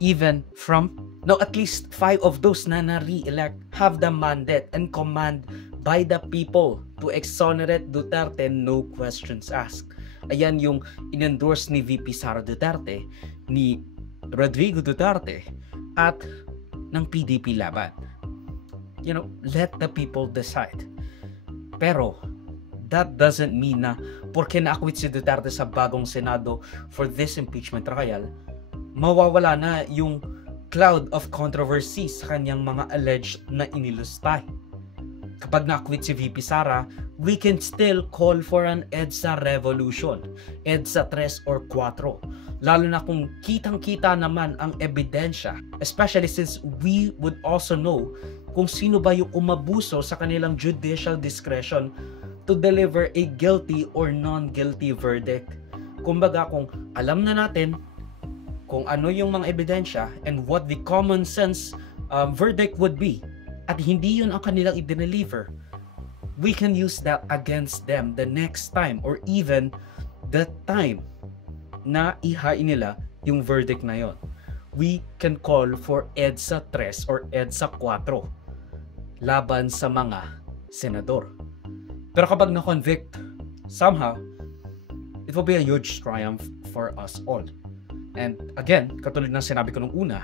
even from, no, at least 5 of those na na-re-elect have the mandate and command by the people to exonerate Duterte, no questions asked. Ayan yung in-endorse ni VP Sara Duterte, ni Rodrigo Duterte, at ng PDP Laban. You know, let the people decide. Pero that doesn't mean na porque na-acquit si Duterte sa bagong Senado for this impeachment trial, mawawala na yung cloud of controversy sa kanyang mga alleged na inilustay. Kapag na-acquit si VP Sara, we can still call for an EDSA revolution, EDSA 3 or 4. Lalo na kung kitang-kita naman ang ebidensya, especially since we would also know kung sino ba yung umabuso sa kanilang judicial discretion to deliver a guilty or non-guilty verdict. Kumbaga, kung alam na natin kung ano yung mga ebidensya and what the common sense verdict would be, at hindi yun ang kanilang i-deliver, we can use that against them the next time or even the time na ihain nila yung verdict na yon. We can call for EDSA 3 or EDSA 4 laban sa mga senador. Pero kapag na-convict, somehow, it will be a huge triumph for us all. And again, katulad ng sinabi ko nung una,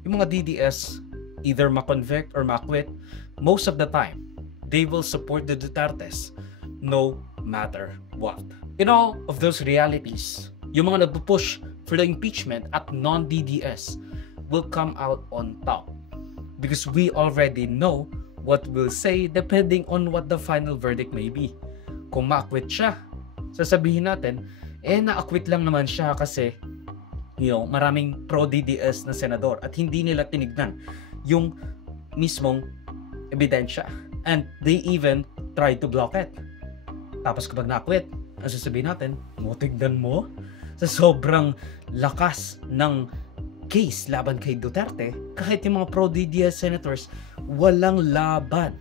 yung mga DDS, either ma-convict or ma-acquit, most of the time, they will support the Dutertes no matter what. In all of those realities, yung mga nagpupush for the impeachment at non-DDS will come out on top because we already know what we'll say depending on what the final verdict may be. Kung ma-acquit siya, sasabihin natin, na-acquit lang naman siya kasi maraming pro-DDS na senador at hindi nila tinignan yung mismong ebidensya. And they even tried to block it. Tapos kapag na-acquit, ang sasabihin natin, tignan mo, sa sobrang lakas ng case laban kay Duterte, kahit yung mga pro-DDS senators, walang laban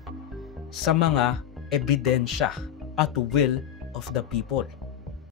sa mga ebidensya at will of the people.